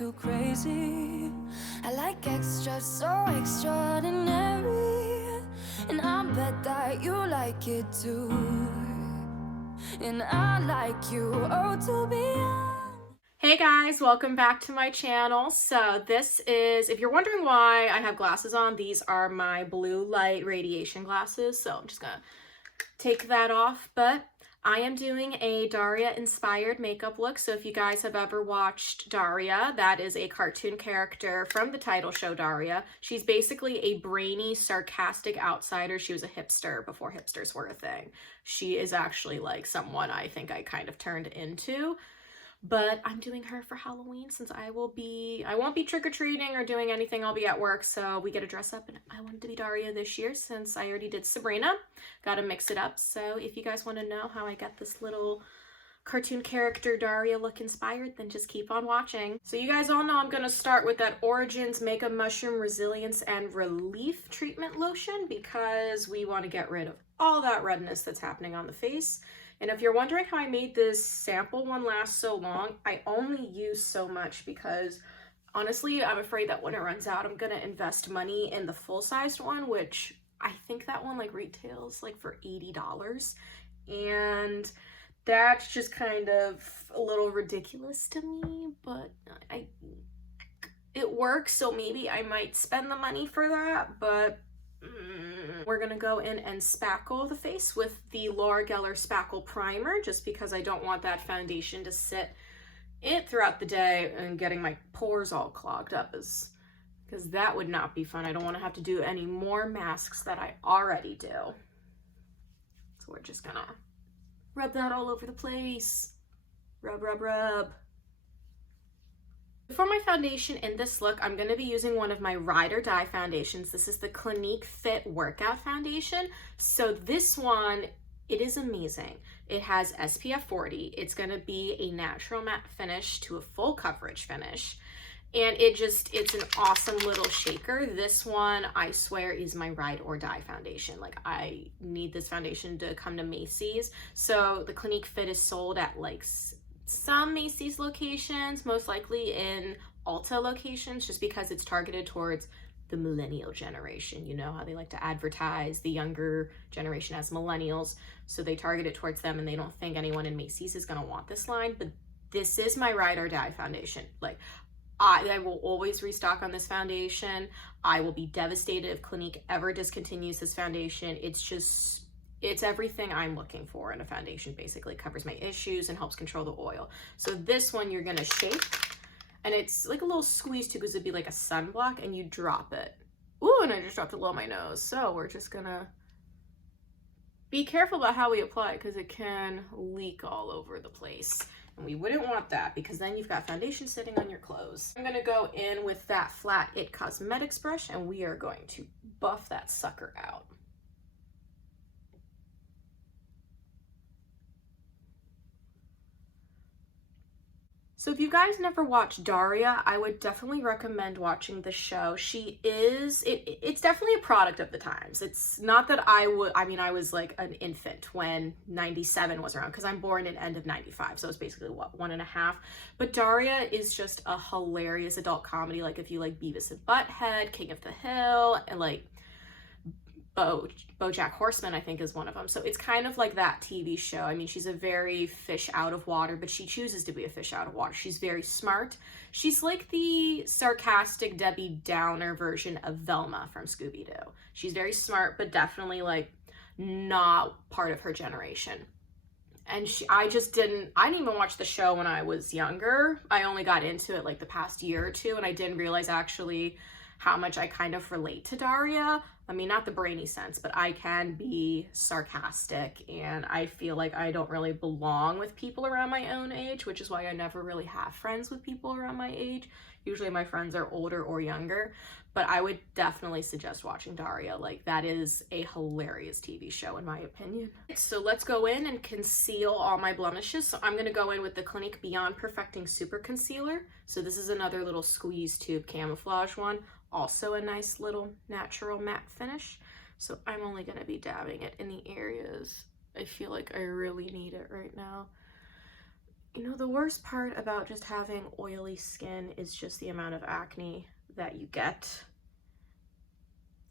too crazy. I like extra, so extraordinary. And I bet that you like it too. And I like you, oh, to be honest. Hey guys, welcome back to my channel. So this is, if you're wondering why I have glasses on, these are my blue light radiation glasses. So I'm just gonna take that off, but I am doing a Daria inspired makeup look. So if you guys have ever watched Daria, that is a cartoon character from the title show Daria. She's basically a brainy, sarcastic outsider. She was a hipster before hipsters were a thing. She is actually like someone I think I kind of turned into. But I'm doing her for Halloween since I won't be trick-or-treating or doing anything. I'll be at work, so we get to dress up, and I wanted to be Daria this year since I already did Sabrina. Gotta mix it up. So if you guys want to know how I got this little cartoon character Daria look inspired, then just keep on watching. So you guys all know I'm gonna start with that Origins Makeup Mushroom Resilience and Relief Treatment Lotion because we want to get rid of all that redness that's happening on the face. And if you're wondering how I made this sample one last so long, I only use so much because honestly, I'm afraid that when it runs out, I'm gonna invest money in the full-sized one, which I think that one like retails like for $80. And that's just kind of a little ridiculous to me, but it works, so maybe I might spend the money for that, but we're gonna go in and spackle the face with the Laura Geller Spackle Primer, just because I don't want that foundation to sit throughout the day and getting my pores all clogged up, because that would not be fun. I don't want to have to do any more masks that I already do. So we're just gonna rub that all over the place. Rub, rub, rub. For my foundation in this look, I'm going to be using one of my Ride or Die foundations. This is the Clinique Fit Workout Foundation. So this one, it is amazing. It has SPF 40. It's going to be a natural matte finish to a full coverage finish. And it's an awesome little shaker. This one, I swear, is my Ride or Die foundation. Like, I need this foundation to come to Macy's. So the Clinique Fit is sold at like some Macy's locations, most likely in Ulta locations, just because it's targeted towards the millennial generation. You know how they like to advertise the younger generation as millennials, so they target it towards them, and they don't think anyone in Macy's is going to want this line. But this is my Ride or Die foundation. Like, I will always restock on this foundation. I will be devastated if Clinique ever discontinues this foundation. It's everything I'm looking for in a foundation. Basically, it covers my issues and helps control the oil. So this one you're gonna shake, and it's like a little squeeze too, because it'd be like a sunblock, and you drop it. Ooh, and I just dropped it below my nose. So we're just gonna be careful about how we apply it, because it can leak all over the place. And we wouldn't want that, because then you've got foundation sitting on your clothes. I'm gonna go in with that flat It Cosmetics brush, and we are going to buff that sucker out. So if you guys never watched Daria, I would definitely recommend watching the show. It's definitely a product of the times. It's not that I was like an infant when 97 was around, because I'm born in end of 95. So it's basically what, 1.5. But Daria is just a hilarious adult comedy. Like if you like Beavis and Butthead, King of the Hill, and like BoJack Horseman, I think, is one of them. So it's kind of like that TV show. I mean, she's a very fish out of water, but she chooses to be a fish out of water. She's very smart. She's like the sarcastic Debbie Downer version of Velma from Scooby-Doo. She's very smart, but definitely like not part of her generation. And I didn't even watch the show when I was younger. I only got into it like the past year or two, and I didn't realize actually how much I kind of relate to Daria. I mean, not the brainy sense, but I can be sarcastic, and I feel like I don't really belong with people around my own age, which is why I never really have friends with people around my age. Usually my friends are older or younger, but I would definitely suggest watching Daria. Like, that is a hilarious TV show in my opinion. So let's go in and conceal all my blemishes. So I'm gonna go in with the Clinique Beyond Perfecting Super Concealer. So this is another little squeeze tube camouflage one. Also a nice little natural matte finish. So I'm only gonna be dabbing it in the areas I feel like I really need it right now. You know, the worst part about just having oily skin is just the amount of acne that you get.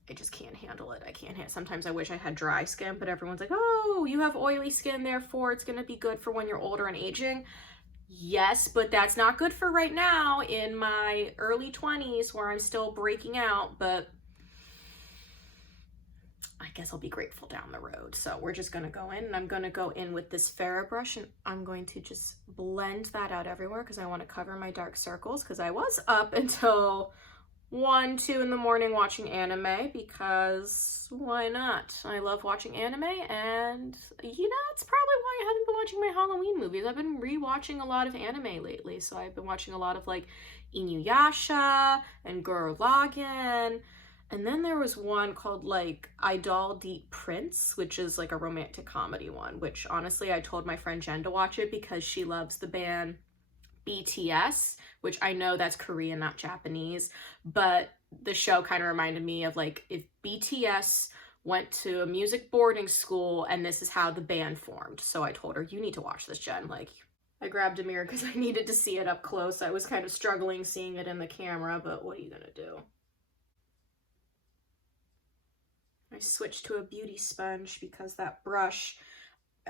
I just can't handle it. I can't handle. Sometimes I wish I had dry skin, but everyone's like, oh, you have oily skin, therefore it's gonna be good for when you're older and aging. Yes, but that's not good for right now in my early 20s where I'm still breaking out, but I guess I'll be grateful down the road. So we're just gonna go in, and I'm gonna go in with this Ferro brush, and I'm going to just blend that out everywhere because I want to cover my dark circles, because I was up until 1, 2 in the morning watching anime, because why not? I love watching anime, and you know, it's probably why I haven't been watching my Halloween movies. I've been rewatching a lot of anime lately, so I've been watching a lot of like Inuyasha and Gurren Lagann. And then there was one called like Idol Deep Prince, which is like a romantic comedy one, which honestly I told my friend Jen to watch it because she loves the band BTS, which I know that's Korean, not Japanese, but the show kind of reminded me of like if BTS went to a music boarding school and this is how the band formed. So I told her, you need to watch this, Jen. Like, I grabbed a mirror because I needed to see it up close. I was kind of struggling seeing it in the camera, but what are you gonna do? I switched to a beauty sponge because that brush,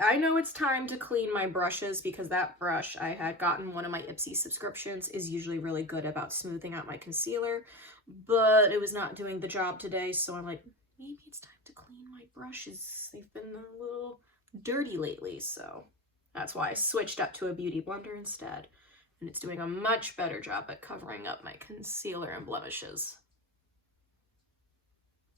I know it's time to clean my brushes because that brush, I had gotten one of my Ipsy subscriptions, is usually really good about smoothing out my concealer, but it was not doing the job today, so I'm like, maybe it's time to clean my brushes. They've been a little dirty lately, so that's why I switched up to a beauty blender instead, and it's doing a much better job at covering up my concealer and blemishes.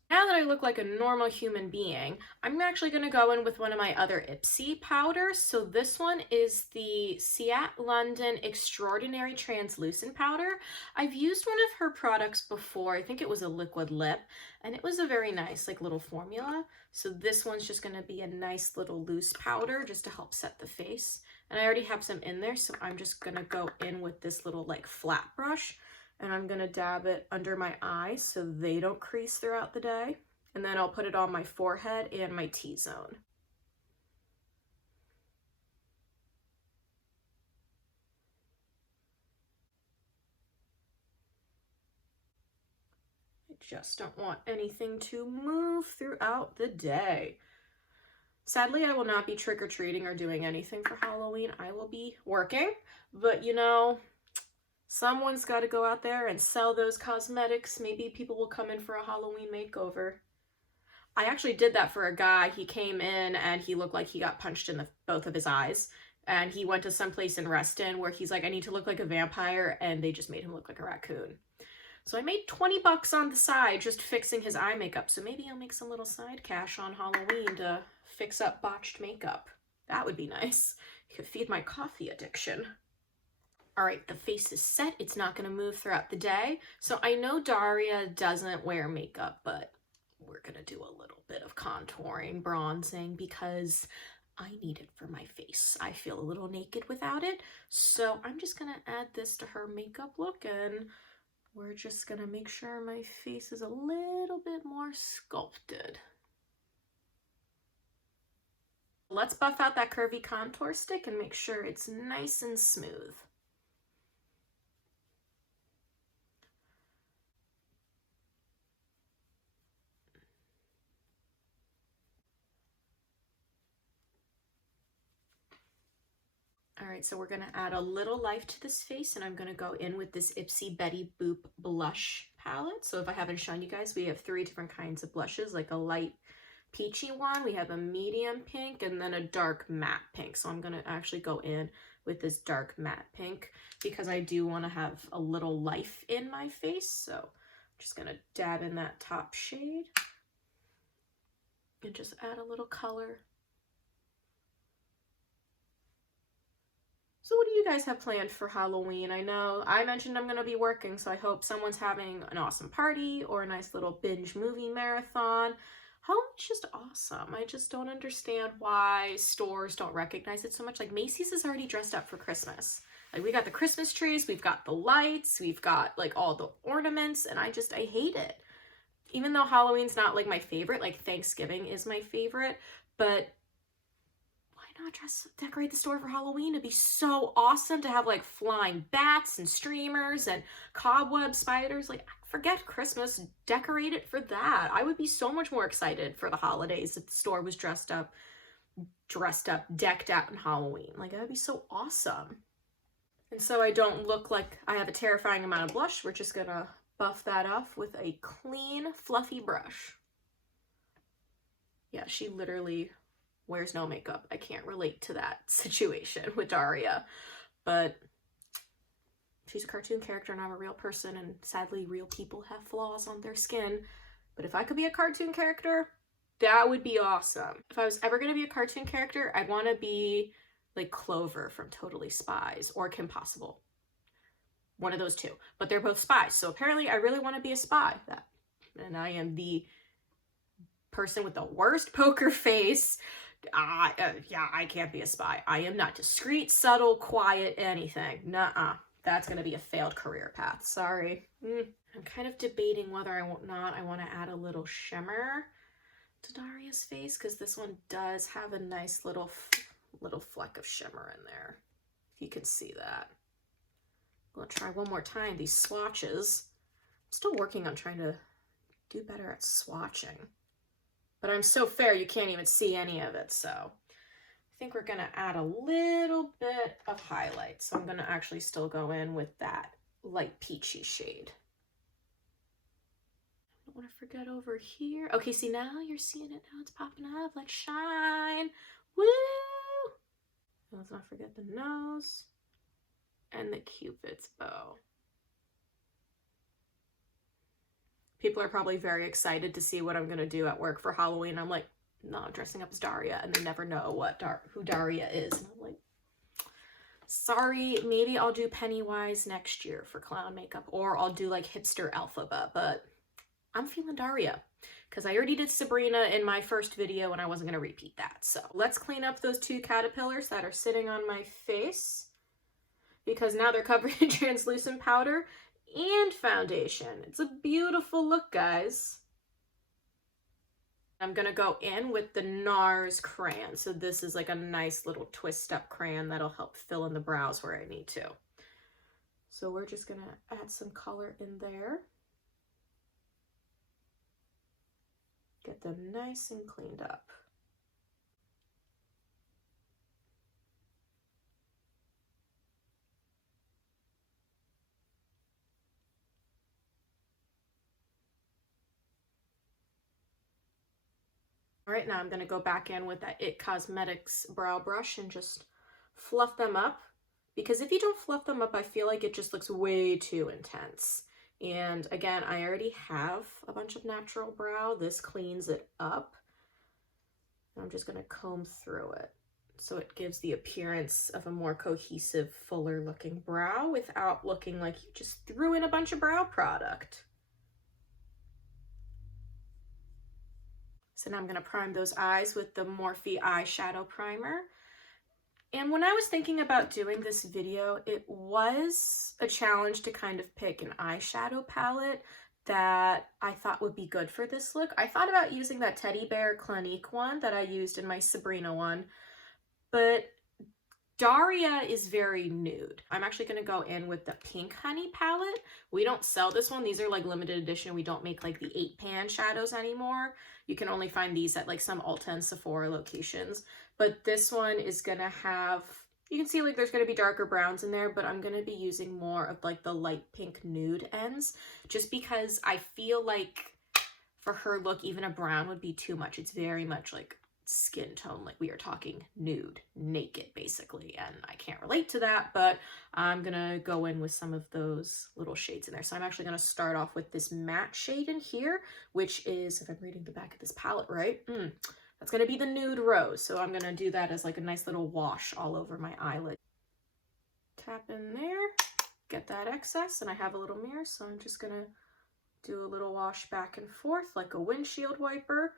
Now that I look like a normal human being, I'm actually going to go in with one of my other Ipsy powders. So this one is the Ciat London Extraordinary Translucent Powder. I've used one of her products before. I think it was a liquid lip, and it was a very nice like little formula. So this one's just going to be a nice little loose powder just to help set the face. And I already have some in there, so I'm just going to go in with this little like flat brush. And I'm gonna dab it under my eyes so they don't crease throughout the day. And then I'll put it on my forehead and my T-zone. I just don't want anything to move throughout the day. Sadly, I will not be trick-or-treating or doing anything for Halloween. I will be working, but you know, someone's got to go out there and sell those cosmetics. Maybe people will come in for a Halloween makeover. I actually did that for a guy. He came in and he looked like he got punched in both of his eyes. And he went to some place in Reston where he's like, I need to look like a vampire. And they just made him look like a raccoon. So I made 20 bucks on the side just fixing his eye makeup. So maybe I'll make some little side cash on Halloween to fix up botched makeup. That would be nice. You could feed my coffee addiction. All right, the face is set. It's not going to move throughout the day. So I know Daria doesn't wear makeup, but we're going to do a little bit of contouring, bronzing, because I need it for my face. I feel a little naked without it. So I'm just going to add this to her makeup look, and we're just going to make sure my face is a little bit more sculpted. Let's buff out that curvy contour stick and make sure it's nice and smooth. All right, so we're gonna add a little life to this face, and I'm gonna go in with this Ipsy Betty Boop blush palette. So if I haven't shown you guys, we have 3 different kinds of blushes, like a light peachy one, we have a medium pink, and then a dark matte pink. So I'm gonna actually go in with this dark matte pink because I do wanna have a little life in my face. So I'm just gonna dab in that top shade and just add a little color. So what do you guys have planned for Halloween? I know I mentioned I'm going to be working, so I hope someone's having an awesome party or a nice little binge movie marathon. Halloween's just awesome. I just don't understand why stores don't recognize it so much. Like Macy's is already dressed up for Christmas. Like we got the Christmas trees, we've got the lights, we've got like all the ornaments, and I hate it. Even though Halloween's not like my favorite, like Thanksgiving is my favorite, but why not decorate the store for Halloween? It'd be so awesome to have like flying bats and streamers and cobweb spiders. Like, forget Christmas, decorate it for that. I would be so much more excited for the holidays if the store was dressed up, decked out in Halloween. Like, that'd be so awesome. And so I don't look like I have a terrifying amount of blush, we're just gonna buff that off with a clean, fluffy brush. Yeah, she literally wears no makeup. I can't relate to that situation with Daria, but she's a cartoon character and I'm a real person, and sadly real people have flaws on their skin. But if I could be a cartoon character, that would be awesome. If I was ever going to be a cartoon character, I'd want to be like Clover from Totally Spies or Kim Possible. One of those two, but they're both spies. So apparently I really want to be a spy. And I am the person with the worst poker face. Yeah, I can't be a spy. I am not discreet, subtle, quiet, anything. Nuh-uh. That's going to be a failed career path. Sorry. I'm kind of debating whether I want to add a little shimmer to Daria's face, because this one does have a nice little fleck of shimmer in there. If you can see that. I'm going to try one more time these swatches. I'm still working on trying to do better at swatching. But I'm so fair you can't even see any of it, so I think we're gonna add a little bit of highlight. So I'm gonna actually still go in with that light peachy shade. I don't wanna forget over here. Okay, see, now you're seeing it, now it's popping up like shine. Woo! And let's not forget the nose and the Cupid's bow. People are probably very excited to see what I'm going to do at work for Halloween. I'm like, no, I'm dressing up as Daria, and they never know who Daria is. And I'm like, sorry, maybe I'll do Pennywise next year for clown makeup, or I'll do like hipster Elphaba, but I'm feeling Daria because I already did Sabrina in my first video and I wasn't going to repeat that. So let's clean up those two caterpillars that are sitting on my face, because now they're covered in translucent powder and foundation. It's a beautiful look, guys. I'm gonna go in with the NARS crayon. So this is like a nice little twist up crayon that'll help fill in the brows where I need to. So we're just gonna add some color in there. Get them nice and cleaned up. All right, now I'm gonna go back in with that IT Cosmetics brow brush and just fluff them up, because if you don't fluff them up, I feel like it just looks way too intense. And again, I already have a bunch of natural brow. This cleans it up. I'm just gonna comb through it so it gives the appearance of a more cohesive, fuller looking brow without looking like you just threw in a bunch of brow product. So now I'm going to prime those eyes with the Morphe eyeshadow primer. And when I was thinking about doing this video, it was a challenge to kind of pick an eyeshadow palette that I thought would be good for this look. I thought about using that Teddy Bear Clinique one that I used in my Sabrina one, but Daria is very nude. I'm actually going to go in with the Pink Honey palette. We don't sell this one. These are like limited edition. We don't make like the 8-pan shadows anymore. You can only find these at like some Ulta and Sephora locations. But this one is going to have, you can see like there's going to be darker browns in there, but I'm going to be using more of like the light pink nude ends, just because I feel like for her look, even a brown would be too much. It's very much like skin tone, like we are talking nude, naked basically, and I can't relate to that, but I'm gonna go in with some of those little shades in there. So I'm actually gonna start off with this matte shade in here, which is, if I'm reading the back of this palette right, that's gonna be the Nude Rose. So I'm gonna do that as like a nice little wash all over my eyelid. Tap in there, get that excess, and I have a little mirror, so I'm just gonna do a little wash back and forth like a windshield wiper,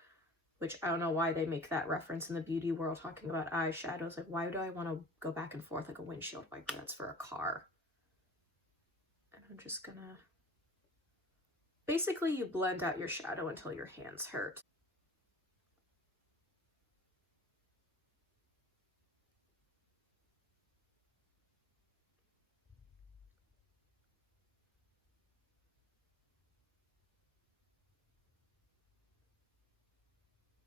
which I don't know why they make that reference in the beauty world talking about eyeshadows. Like, why do I want to go back and forth like a windshield wiper? That's for a car. And I'm just gonna, basically you blend out your shadow until your hands hurt.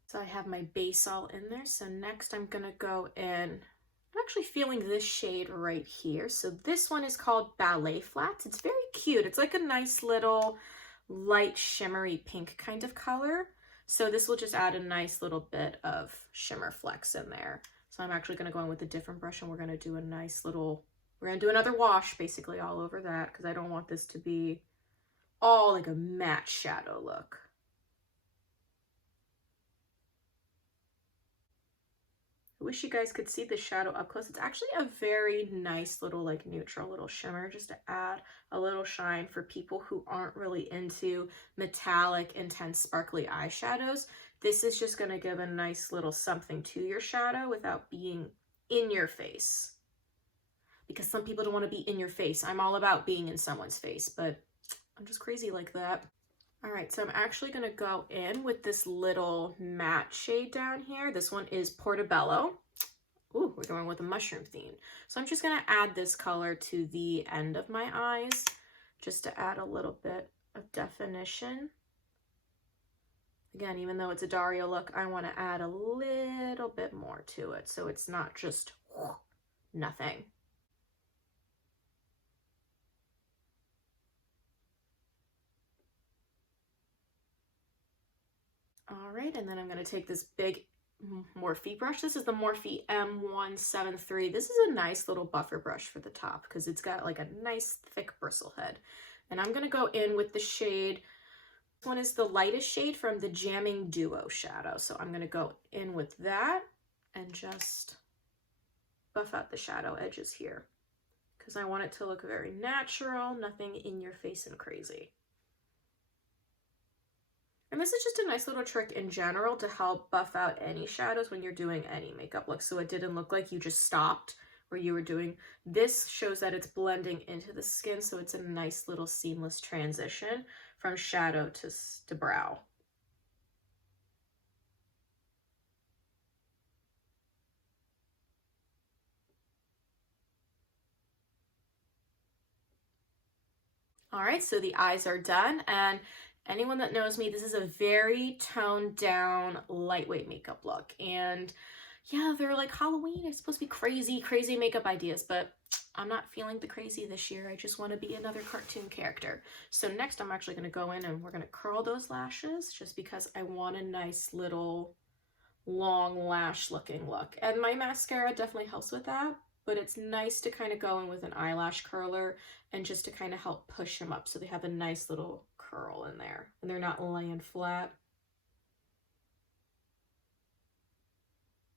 So I have my base all in there. So next I'm gonna go in, I'm actually feeling this shade right here. So this one is called Ballet Flats. It's very cute. It's like a nice little light shimmery pink kind of color. So this will just add a nice little bit of shimmer flecks in there. So I'm actually gonna go in with a different brush and we're gonna do a nice little, we're gonna do another wash basically all over that because I don't want this to be all like a matte shadow look. I wish you guys could see the shadow up close. It's actually a very nice little like neutral little shimmer just to add a little shine for people who aren't really into metallic, intense, sparkly eyeshadows. This is just going to give a nice little something to your shadow without being in your face. Because some people don't want to be in your face. I'm all about being in someone's face, but I'm just crazy like that. All right, so I'm actually gonna go in with this little matte shade down here. This one is Portobello. Ooh, we're going with a mushroom theme. So I'm just gonna add this color to the end of my eyes, just to add a little bit of definition. Again, even though it's a Daria look, I wanna add a little bit more to it, so it's not just nothing. All right, and then I'm going to take this big Morphe brush. This is the Morphe M173. This is a nice little buffer brush for the top because it's got like a nice thick bristle head. And I'm going to go in with the shade. This one is the lightest shade from the Jamming Duo shadow. So I'm going to go in with that and just buff out the shadow edges here because I want it to look very natural, nothing in your face and crazy. And this is just a nice little trick in general to help buff out any shadows when you're doing any makeup look. So it didn't look like you just stopped where you were doing. This shows that it's blending into the skin. So it's a nice little seamless transition from shadow to brow. All right, so the eyes are done. And anyone that knows me, this is a very toned down, lightweight makeup look. And yeah, they're like Halloween. It's supposed to be crazy, crazy makeup ideas, but I'm not feeling the crazy this year. I just want to be another cartoon character. So next I'm actually going to go in and we're going to curl those lashes just because I want a nice little long lash looking look. And my mascara definitely helps with that, but it's nice to kind of go in with an eyelash curler and just to kind of help push them up so they have a nice little curl in there and they're not laying flat.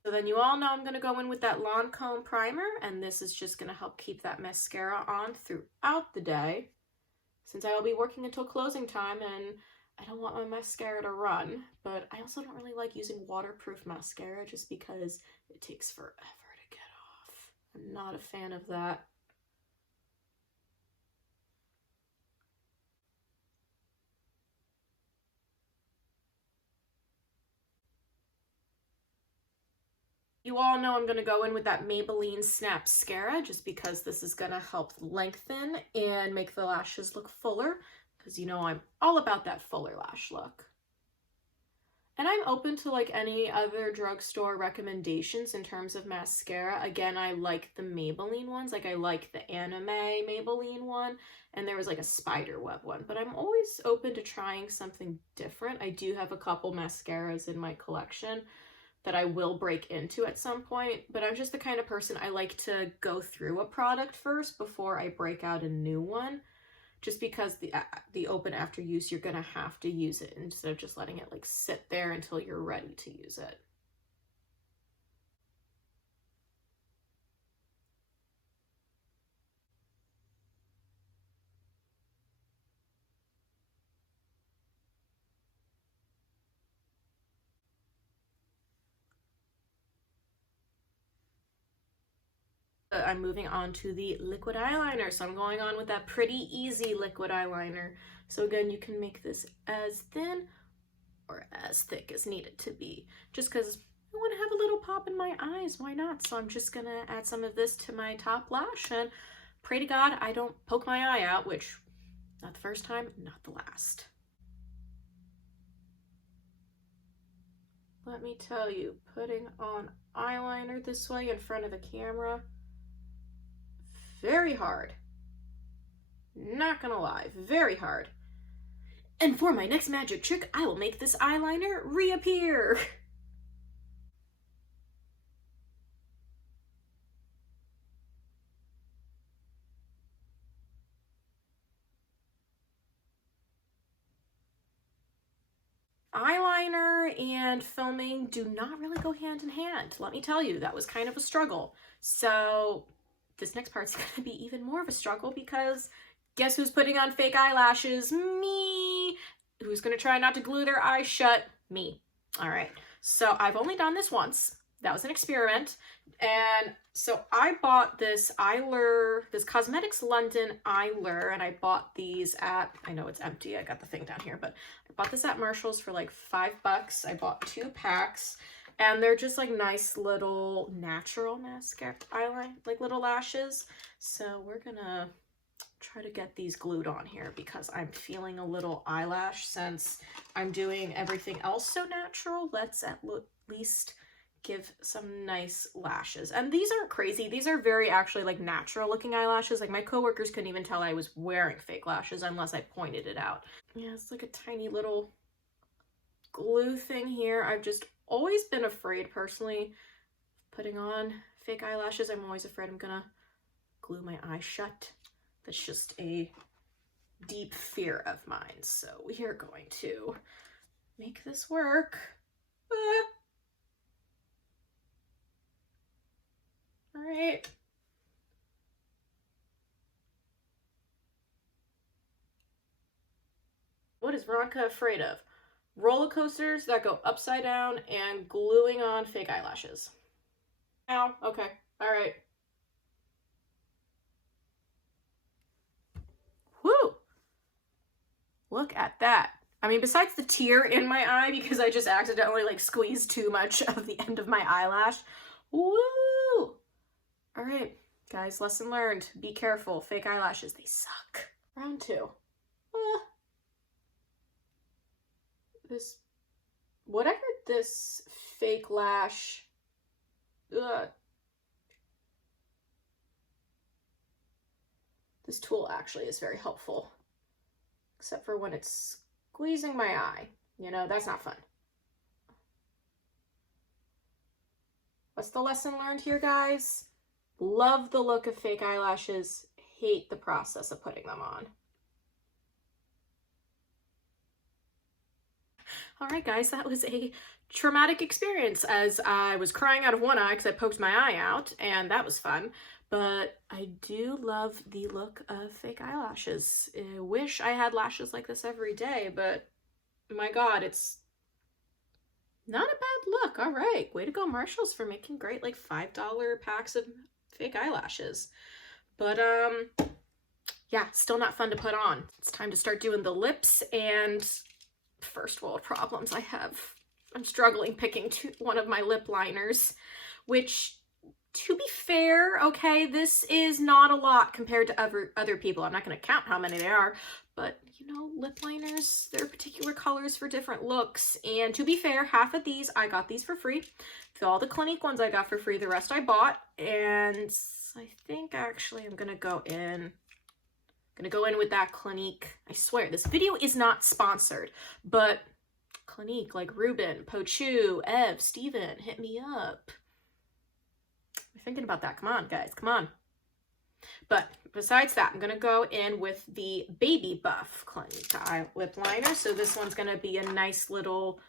So then you all know I'm going to go in with that Lancome primer, and this is just going to help keep that mascara on throughout the day since I will be working until closing time and I don't want my mascara to run, but I also don't really like using waterproof mascara just because it takes forever to get off. I'm not a fan of that. You all know I'm going to go in with that Maybelline Snapscara just because this is going to help lengthen and make the lashes look fuller because you know I'm all about that fuller lash look. And I'm open to like any other drugstore recommendations in terms of mascara. Again, I like the Maybelline ones. Like I like the anime Maybelline one, and there was like a spider web one, but I'm always open to trying something different. I do have a couple mascaras in my collection that I will break into at some point, but I'm just the kind of person I like to go through a product first before I break out a new one. Just because the open after use, you're gonna have to use it instead of just letting it like sit there until you're ready to use it. I'm moving on to the liquid eyeliner. So I'm going on with that Pretty Easy liquid eyeliner. So again, you can make this as thin or as thick as needed to be. Just because I want to have a little pop in my eyes, why not? So I'm just gonna add some of this to my top lash and pray to God I don't poke my eye out, which not the first time, not the last. let me tell you, putting on eyeliner this way in front of the camera, very hard. Not gonna lie, very hard. And for my next magic trick, I will make this eyeliner reappear. Eyeliner and filming do not really go hand in hand. Let me tell you, that was kind of a struggle. So this next part's gonna be even more of a struggle because guess who's putting on fake eyelashes? Me. Who's gonna try not to glue their eyes shut? Me. All right, so I've only done this once. That was an experiment. And so I bought this this Cosmetics London Eyelure, and I bought these at, I know it's empty, I got the thing down here, but I bought this at Marshall's for like $5. I bought 2 packs, and they're just like nice little natural mascara eyeliner, like little lashes. So we're gonna try to get these glued on here because I'm feeling a little eyelash since I'm doing everything else so natural. Let's at least give some nice lashes. And these aren't crazy. These are very actually like natural looking eyelashes. Like my coworkers couldn't even tell I was wearing fake lashes unless I pointed it out. Yeah, it's like a tiny little glue thing here. I've just always been afraid personally putting on fake eyelashes. I'm always afraid I'm gonna glue my eyes shut. That's just a deep fear of mine. So we are going to make this work. All right. What is Veronica afraid of? Roller coasters that go upside down and gluing on fake eyelashes. Ow, okay, all right. Whoo! Look at that. I mean, besides the tear in my eye because I just accidentally like squeezed too much of the end of my eyelash. Woo! All right, guys, lesson learned. Be careful. Fake eyelashes, they suck. Round 2. Whatever this fake lash, this tool actually is very helpful, except for when it's squeezing my eye. You know, that's not fun. What's the lesson learned here, guys? Love the look of fake eyelashes, hate the process of putting them on. All right, guys, that was a traumatic experience as I was crying out of one eye because I poked my eye out, and that was fun. But I do love the look of fake eyelashes. I wish I had lashes like this every day, but my God, it's not a bad look. All right, way to go, Marshalls, for making great like $5 packs of fake eyelashes. But yeah, still not fun to put on. It's time to start doing the lips, and first world problems I have. I'm struggling picking one of my lip liners, which, to be fair, okay, this is not a lot compared to other people. I'm not going to count how many there are, but you know, lip liners, they're particular colors for different looks. And to be fair, half of these, I got these for free. All the Clinique ones I got for free, the rest I bought. And I think actually I'm going to go in with that Clinique. I swear, this video is not sponsored, but Clinique, like Ruben, Pochu, Ev, Steven, hit me up. I'm thinking about that. Come on, guys, come on. But besides that, I'm going to go in with the Baby Buff Clinique lip liner. So this one's going to be a nice little,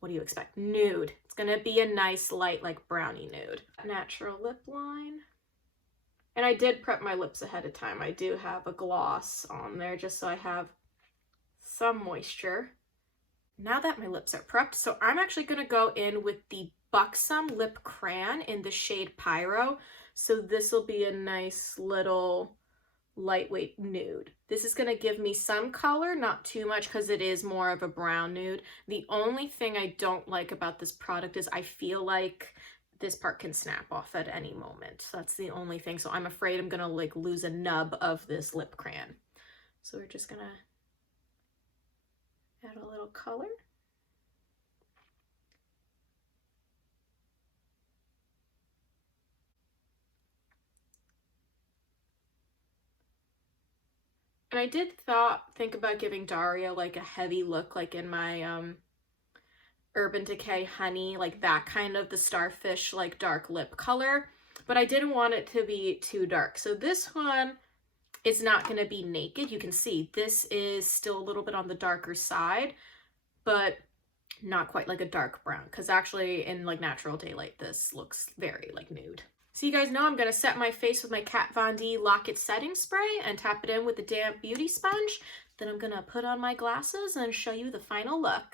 what do you expect? Nude. It's going to be a nice light, like brownie nude. Natural lip line. And I did prep my lips ahead of time. I do have a gloss on there just so I have some moisture. Now that my lips are prepped, so I'm actually going to go in with the Buxom Lip Crayon in the shade Pyro. So this will be a nice little lightweight nude. This is going to give me some color, not too much because it is more of a brown nude. The only thing I don't like about this product is I feel like this part can snap off at any moment. So that's the only thing. So I'm afraid I'm gonna like lose a nub of this lip crayon. So we're just gonna add a little color. And I did think about giving Daria like a heavy look, like in my Urban Decay Honey, like that kind of the starfish like dark lip color, but I didn't want it to be too dark. So this one is not going to be naked. You can see this is still a little bit on the darker side, but not quite like a dark brown, because actually in like natural daylight this looks very like nude. So you guys know I'm going to set my face with my Kat Von D Lock It setting spray and tap it in with the damp beauty sponge. Then I'm going to put on my glasses and show you the final look.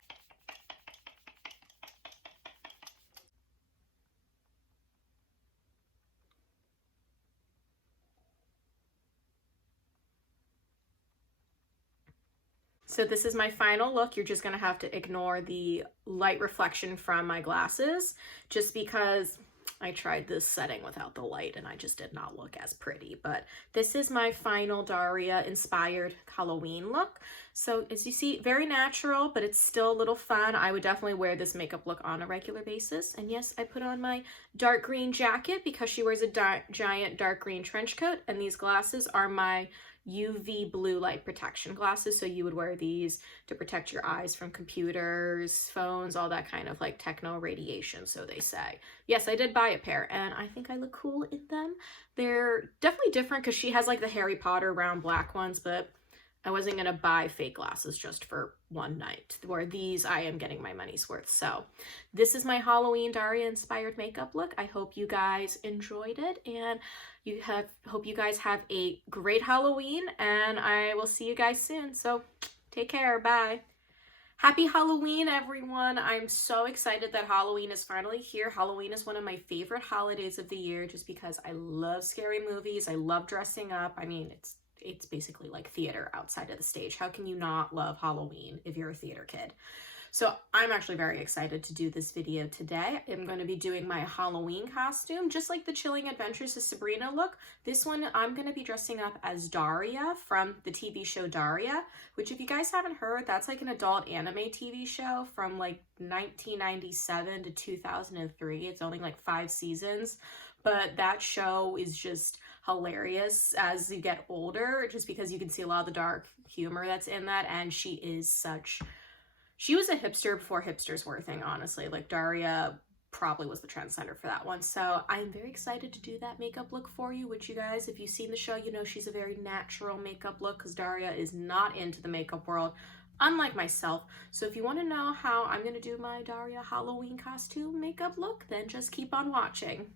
So this is my final look. You're just gonna have to ignore the light reflection from my glasses, just because I tried this setting without the light and I just did not look as pretty. But this is my final Daria inspired Halloween look. So as you see, very natural, but it's still a little fun. I would definitely wear this makeup look on a regular basis. And yes, I put on my dark green jacket because she wears a giant dark green trench coat, and these glasses are my UV blue light protection glasses. So you would wear these to protect your eyes from computers, phones, all that kind of like techno radiation, so they say. Yes, I did buy a pair and I think I look cool in them. They're definitely different because she has like the Harry Potter round black ones, but I wasn't going to buy fake glasses just for one night, where these I am getting my money's worth. So this is my Halloween Daria inspired makeup look. I hope you guys enjoyed it, and hope you guys have a great Halloween, and I will see you guys soon. So take care. Bye. Happy Halloween, everyone. I'm so excited that Halloween is finally here. Halloween is one of my favorite holidays of the year just because I love scary movies. I love dressing up. I mean, it's basically like theater outside of the stage. How can you not love Halloween if you're a theater kid? So I'm actually very excited to do this video today. I'm going to be doing my Halloween costume, just like the Chilling Adventures of Sabrina look. This one, I'm going to be dressing up as Daria from the TV show Daria, which if you guys haven't heard, that's like an adult anime TV show from like 1997 to 2003. It's only like 5 seasons, but that show is just hilarious as you get older, just because you can see a lot of the dark humor that's in that, and she was a hipster before hipsters were a thing, honestly. Like Daria probably was the trendsetter for that one. So I'm very excited to do that makeup look for you, which you guys, if you've seen the show, you know she's a very natural makeup look because Daria is not into the makeup world, unlike myself. So if you want to know how I'm going to do my Daria Halloween costume makeup look, then just keep on watching.